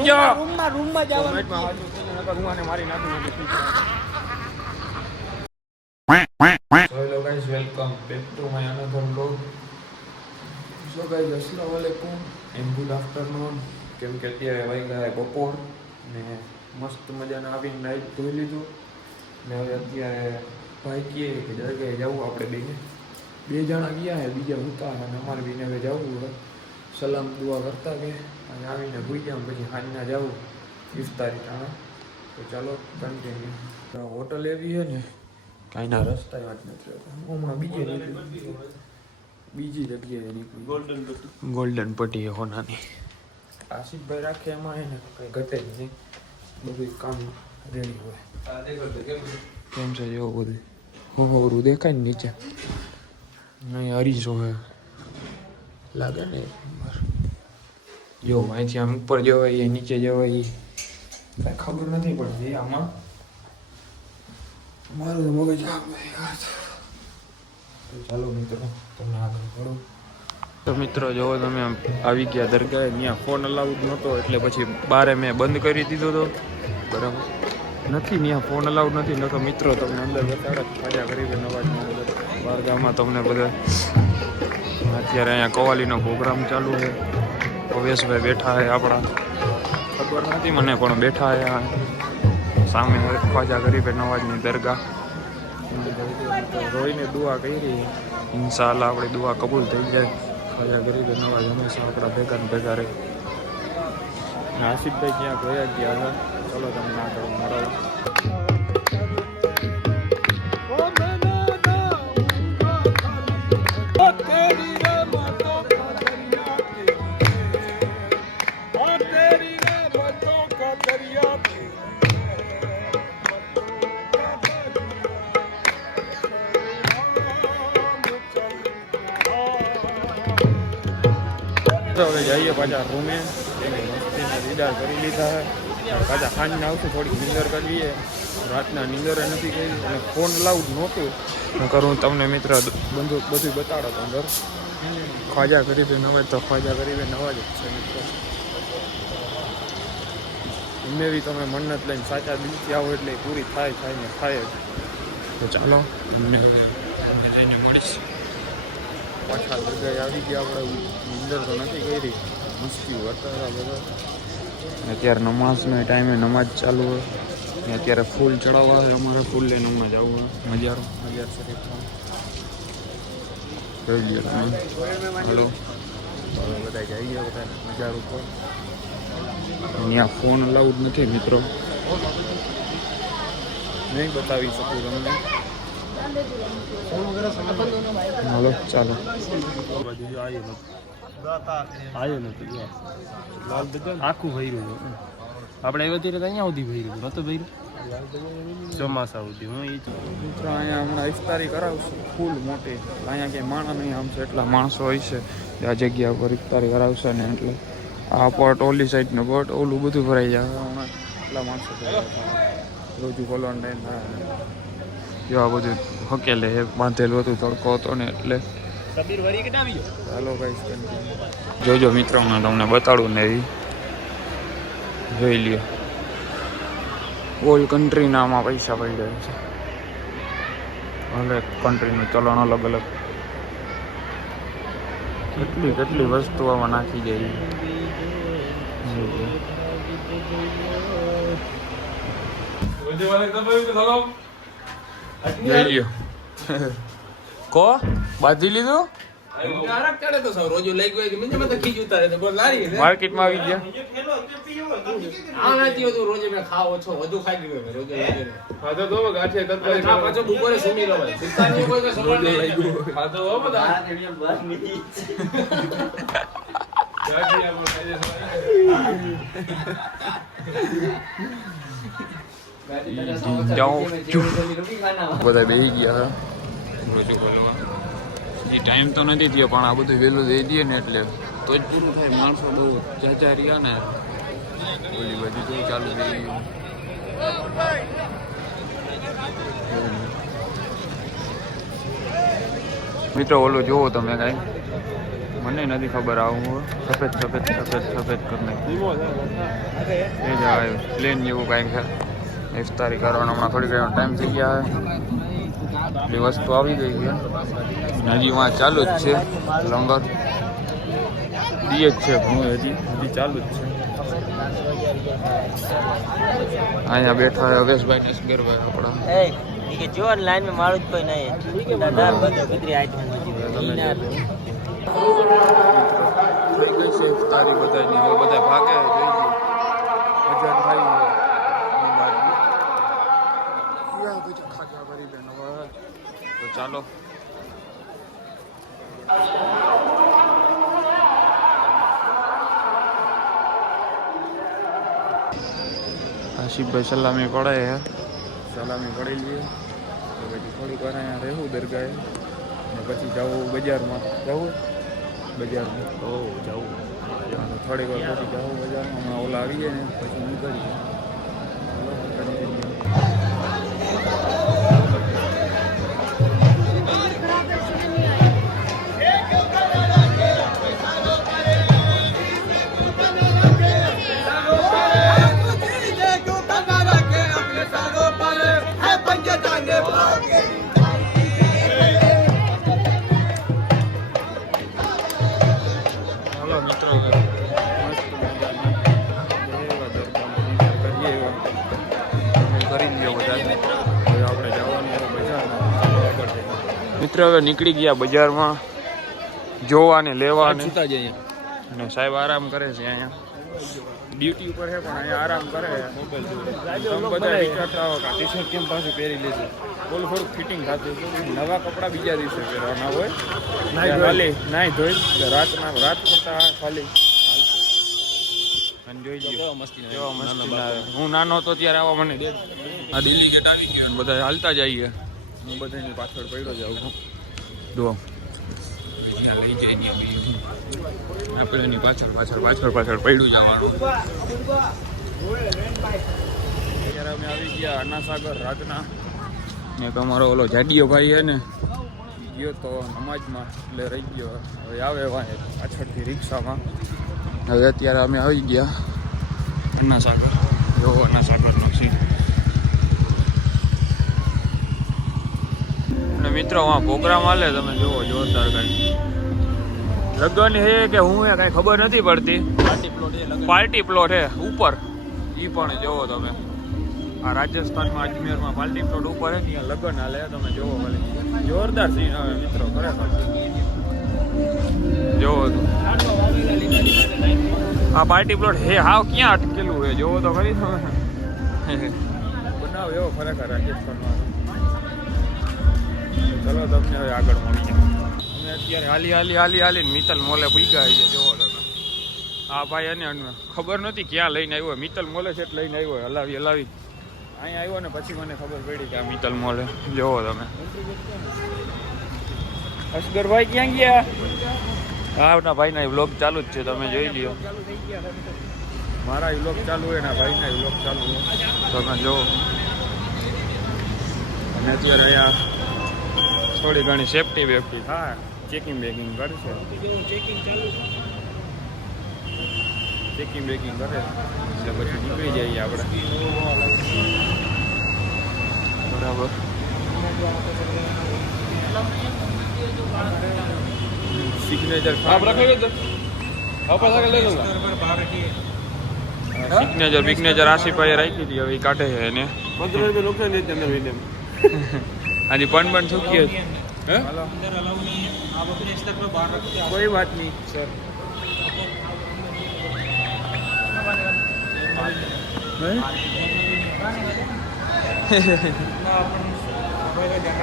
રૂમમાં જવાનું મારી નાખું. Hello guys, welcome back to my another vlog. So guys, અસલામ વાલેકુમ એન્ડ ગુડ આફ્ટરનૂન. કેમ કે અત્યારે વાગ્યા બપોર ને મસ્ત મજાના આવીને નાઈટ ધોઈ લીધું ને હવે અત્યારે ભાઈ કહે કે જગ્યાએ જવું આપણે બે જણા ગયા હે, બીજા હતા અને અમારે બીને હવે જવું હોય સલામ દુઆ કરતા કે અને આવીને ભૂઈ જાઉં પછી સાંજના જવું ઇફતારી ટાણા. તો ચાલો કન્ટિન્યુ. હોટલ એવી છે ને કાંઈના રસ્તા વાત નથી રહેતા. હમણાં બીજી જગ્યાએ નીકળી ગોલ્ડન પટ્ટી હોનાની. આસિફભાઈ રાખે એમાં એને કંઈ ઘટે જ નહીં, બધું કામ રેડી હોય. કેમ છે જેવું બધું હોરું દેખાય ને નીચે નહીં હરીશો હે લાગે ને. જો અહીંથી આમ ઉપર જવાય નીચે જવાય કાંઈ ખબર નથી પડતી આમાં. મારું મગજ કામ નહીં કરતું. ચાલો મિત્રો તમને આગળ પડો. તો મિત્રો જો તમે આવી ગયા દરગાહે, ત્યાં ફોન અલાઉડ નહોતો એટલે પછી બારે મેં બંધ કરી દીધો હતો. બરાબર નથી, ત્યાં ફોન અલાઉડ નથી. નતો મિત્રો તમને અંદર બતાડે ફાડ્યા કરી નવાજમાં બહાર ગામમાં તમને બધા. અત્યારે અહીંયા કવાલીનો પ્રોગ્રામ ચાલુ છે. ભવેશભાઈ બેઠા છે આપણા, ખબર નથી મને પણ બેઠા છે સામે ખ્વાજા ગરીબ નવાજની દરગાહ. રોઈને દુઆ કરી, ઇન્શાઅલ્લાહ આપણી દુઆ કબૂલ થઈ જાય. ખ્વાજા ગરીબ નવાજ હંમેશા આપણા ભેગા ને ભેગા રહે. આસિફભાઈ ક્યાં ગયા હતા, ચલો તમને આગળ મળો. હવે જઈએ પાછા રૂમે. મસ્તીના દીદાર કરી લીધા છે. પાછા સાંજના આવશું, થોડીક નીંદર કરીએ. રાતના નીંદરે નથી કરી અને ફોન લાઉડ નહોતું. હું કરું તમને મિત્ર બધું બતાડો તો અંદર ખ્વાજા ગરીબે નવાજ તો ખ્વાજા ગરીબે નવાજ જ છે મિત્રો. એમને બી તમે મન્નત લઈને સાચા દિલથી આવો એટલે પૂરી થાય ને થાય જ. તો ચાલો જઈને મળીશ. પાછા દરગાહે આવી ગયા આપણે. નીંદર તો નથી કરી, મસ્તી વર્તા બધા. અત્યારે નમાઝનો ટાઈમે નમાજ ચાલુ હોય ને અત્યારે ફૂલ ચડાવવા છે અમારે. ફૂલ લઈને હમણાં જવું હોય મજાર શરીફમાં. જોઈ લ્યો તમે. હલો બધા જઈએ બધા મજાર ઉપર. અહીંયા ફોન અલાઉડ નથી મિત્રો, નહીં બતાવી શકું તમને. હાલો ચાલો. આખું ભર્યું આપણે આવ્યા ત્યારે અહીંયા સુધી ભર્યું નતું ભર્યું ચોમાસા સુધી. હું મિત્રો અહીંયા હમણાં ઇફતારી કરાવશું ફૂલ મોટી. અહીંયા ક્યાંય માણસ નહીં, આમ છે એટલા માણસો હોય છે આ જગ્યા પર ઇફતારી કરાવશે ને. એટલે આ પટ ઓલી સાઈડનો પટ ઓલું બધું ભરાઈ જાય. હમણાં એટલા માણસો રોજુ કોલોન જો આ બધું હકેલે બાંધેલું હતું, તડકો હતો ને એટલે. ચાલો ભાઈ જોજો મિત્રો, હું તમને બતાડું ને એવી જોઈ લ્યો. ઓલ કન્ટ્રીના આમાં પૈસા પડી જાય છે. હરેક કન્ટ્રીનું ચલણ અલગ અલગ. કેટલી વસ્તુ આમાં નાખી જાય. જોઈ લ્યો. કો બાંધી લીધું. માર્કેટમાં આવી ગયા. બધા બેસી ગયા રોજુ બોલવા. ટાઈમ તો નથી થયો પણ આ બધું વહેલું દઈ દઈએ ને એટલે તો જ પૂરું થાય. માણસો બહુ ચાચા રહ્યા ને ઓલી બધી તો ચાલુ થઈ ગયું. મિત્રો ઓલું જુઓ તમે કાંઈ મને નથી ખબર આવું સફેદ સફેદ સફેદ સફેદ કરીને એ જ આવે પ્લેન જેવું કાંઈક છે ઇફતારી કરવાનો હમણાં થોડી ઘણો ટાઈમ થઈ ગયા છે એ વસ્તુ આવી ગઈ છે હજી વાં ચાલુ જ છે લંગર દીએ જ છે હું હજી ચાલુ જ છે અહીંયા બેઠા હવેશભાઈ ને અસગરભાઈ આપણા જો લાઈન માં મારું જ કોઈ નહીં થઈ ગઈ છે ઇફતારી બધાની હવે બધા ભાગે જોઈ મજા થાય ખાધા કરી લે તો ચાલો આશિફભાઈ સલામી પડે હે સલામી પડી લઈએ તો પછી થોડીક વાર અહીંયા રહેવું દરગાહે ને પછી જવું બજારમાં જવું બજારમાં જવું થોડીક વાર પછી જવું બજારમાં હમણાં ઓલા આવીએ ને પછી નીકળીએ મિત્રો હવે નીકળી ગયા બજારમાં જોવાને લેવાને અને સાહેબ આરામ કરે છે અહીંયા ડ્યુટી ઉપર છે પણ અહીંયા આરામ કરે બધા વિચારતા હોય કે ટી શર્ટ કેમ પાછું પહેરી લીધું બોલું થોડુંક ફિટિંગ થતું નવા કપડાં બીજા દિવસે પહેરવાના હોય ખાલી નાહી ધોઈ રાત પડતા ખાલી જોઈ કેવા મસ્તી હું નાનો હતો ત્યારે આવા મને આ દિલ્હી ગેટ આવી ગયો બધા હાલતા જઈએ હું બધાની પાછળ પડ્યો જાઉં છું જો લઈ જાય આપણે એની પાછળ પડ્યું જવાનું અત્યારે અમે આવી ગયા અન્નાસાગર રાતના એક અમારો ઓલો જાડિયો ભાઈ છે ને ગયો તો નમાજમાં એટલે રહી ગયો હવે આવે પાછળથી રિક્ષામાં હવે અત્યારે અમે આવી ગયા અન્નાસાગર જો અન્નાસાગરનો સીન અને મિત્રો આ પ્રોગ્રામ હાલે તમે જુઓ જોરદાર કઈ લગન હે કે હું હે કઈ ખબર નથી પડતી પાર્ટી પ્લોટ હે ઉપર ઈ પણ જોવો તમે આ રાજસ્થાનમાં અજમેરમાં પાર્ટી પ્લોટ ઉપર હે ત્યાં લગન હાલે તમે જોવો ખાલી જોરદાર સીન આવે મિત્રો ખરેખર જોવો તો આ પાર્ટી પ્લોટ હે હાવ ક્યાં અટકેલું હે જોવો તો ખરી તમે બનાવ એવો ખરેખર રાજસ્થાનમાં ચલો તમને હવે આગળ મળીએ અમે અત્યારે હાલી મિત્તલ મોલે પૂગ્યા છીએ જોવો તમે આ ભાઈ એને ખબર નથી ક્યાં લઈને આવ્યો મિત્તલ મોલે છે લઈને આવ્યો હલાવી અહીંયા આવ્યો ને પછી મને ખબર પડી કે આ મિત્તલ મોલે જોવો તમે અસગરભાઈ ક્યાં ગયા હા ભાઈના વ્લોગ ચાલુ જ છે તમે જોઈ લ્યો મારા વ્લોગ ચાલુ હોય ને ભાઈના વ્લોગ ચાલુ હોય તમે જોવો અને અત્યારે અહીંયા થોડી ઘણી સેફટી વેફટી હા ચેકિંગ બેકિંગ કરશે ચેકિંગ બેકિંગ કરે એટલે પછી નીકળી જઈએ આપણે બરાબર સિગ્નેચર સિગ્નેચર આશિફભાઈએ રાખી હતી હવે કાઢે છે એને હાજી પણ થૂકી કોઈ વાત નહીં સર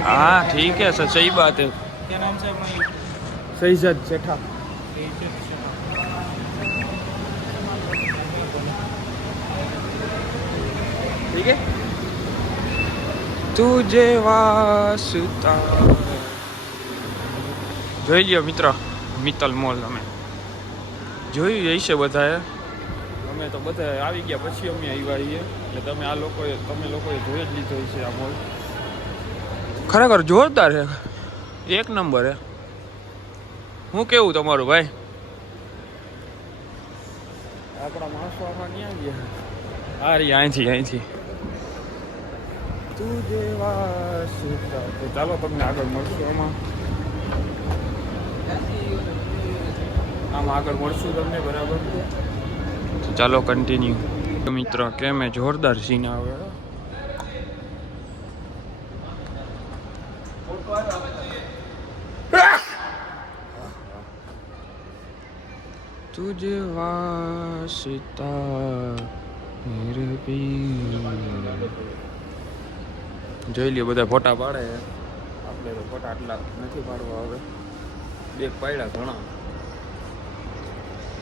हाँ ठीक है सर सही बात है क्या नाम से अपना सईजद सेठा ठीक है तुझे वास्ता જોઈ લ્યો મિત્ર મિત્તલ મોલ અમે જોઈ છે બધાએ અમે તો બધા આવી ગયા પછી અમે આવ્યા છીએ એટલે તમે લોકોએ જોઈ જ લીધો છે આ મોલ ખરેખર જોરદાર છે એક નંબર છે શું કેવું તમારું ભાઈ? આપણા માણસો આમાં ક્યાં ગયા? હા રી અહીંથી તું જેવા સીતા. તો ચાલો તમને આગળ મળશું આમાં આગળ મળશું તમને બરાબર. તો ચાલો કન્ટિન્યુ મિત્રો. કેમ જોરદાર સીન આવે. तुझे वास्ता मेरे पीर. જોઈ લ્યો બધા ફોટા પાડે. આપણે તો ફોટા આટલા નથી પાડવા. હવે બે પાડ્યા ઘણા.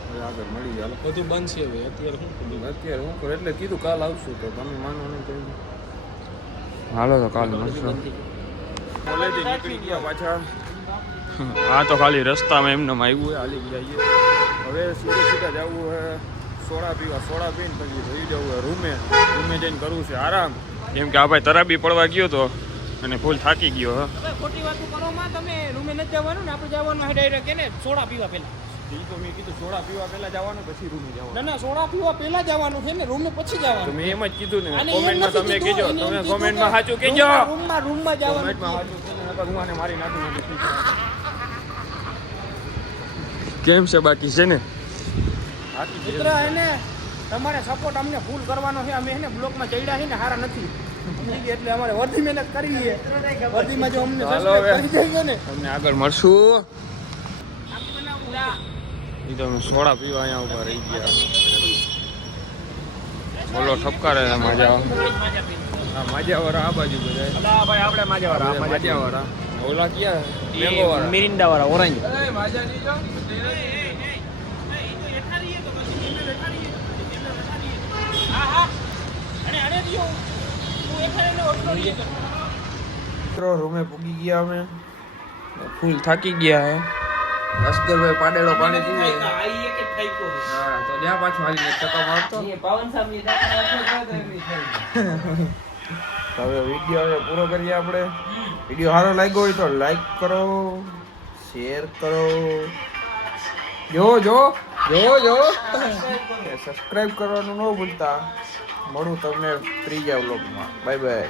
હવે આગળ મળી જાય. બધું બંધ છે હવે અત્યારે હું કરું એટલે કીધું કાલ આવશું. તો તમે માનો નહીં કહ્યું. હાલો તો કાલ મળશું. કોલેજે નીકળી ગયા પાછા. હા તો ખાલી રસ્તામાં એમને આવ્યું હોય હાલી જઈએ. હવે સીધા જવું હે સોડા પીવા. સોડા પીને પછી જઈ જવું હે રૂમે જઈને કરવું છે આરામ. કેમ કે આ ભાઈ તરાબી પડવા ગયો તો અને ફૂલ થાકી ગયો. ખોટી વાતો કરો માં. તમે રૂમે નથી જવાનું ને આપણે જવાનું હે ડાયરેક્ટ એને સોડા પીવા પહેલા. એ તો મેં કીધું સોડા પીવા પહેલા જવાનું પછી રૂમે જવાનું. ના સોડા પીવા પહેલા જવાનું છે ને રૂમે પછી જવાનું. તો મેં એમ જ કીધું ને. કોમેન્ટમાં તમે કહેજો. તમે કોમેન્ટમાં સાચું કહેજો. રૂમમાં જવાનું. કોમેન્ટમાં સાચું કહેજો નકર હું આને મારી નાખું. કેમ છે બાકી છે ને? મિત્ર એને તમારે સપોર્ટ અમને ફૂલ કરવાનો છે. અમે એને બ્લોકમાં ચડ્યા છે ને હારા નથી એટલે અમારે વધુ મહેનત કરવી છે. વધીમાં જો અમને સબસ્ક્રાઇબ કરી દેજો ને તમને આગળ મળશું. એ તો અમે સોડા પીવા અહીંયા ઉભા રહી ગયા. બોલો ઠપકારે માજા. હા માજાવાળા આ બાજુ બધા. ભાઈ આપણે માજાવાળા ઓલા ક્યાં? મેંગો વાળા, મિરિંડા વાળા ઓરેન્જ. રૂમે પૂગી ગયા અમે. ફૂલ થાકી ગયા હે. અસ્કરભાઈ પાડેલો પાણી પીવે. હા તો જ્યાં પાછું હાલીને ચક્કર મારતો. હવે વિડીયો હવે પૂરો કરીએ આપણે. વિડીયો સારો લાગ્યો હોય તો લાઈક કરો, શેર કરો, જો સબસ્ક્રાઇબ કરવાનું ન ભૂલતા. મળું તમને ત્રીજા વ્લોગમાં. Bye bye.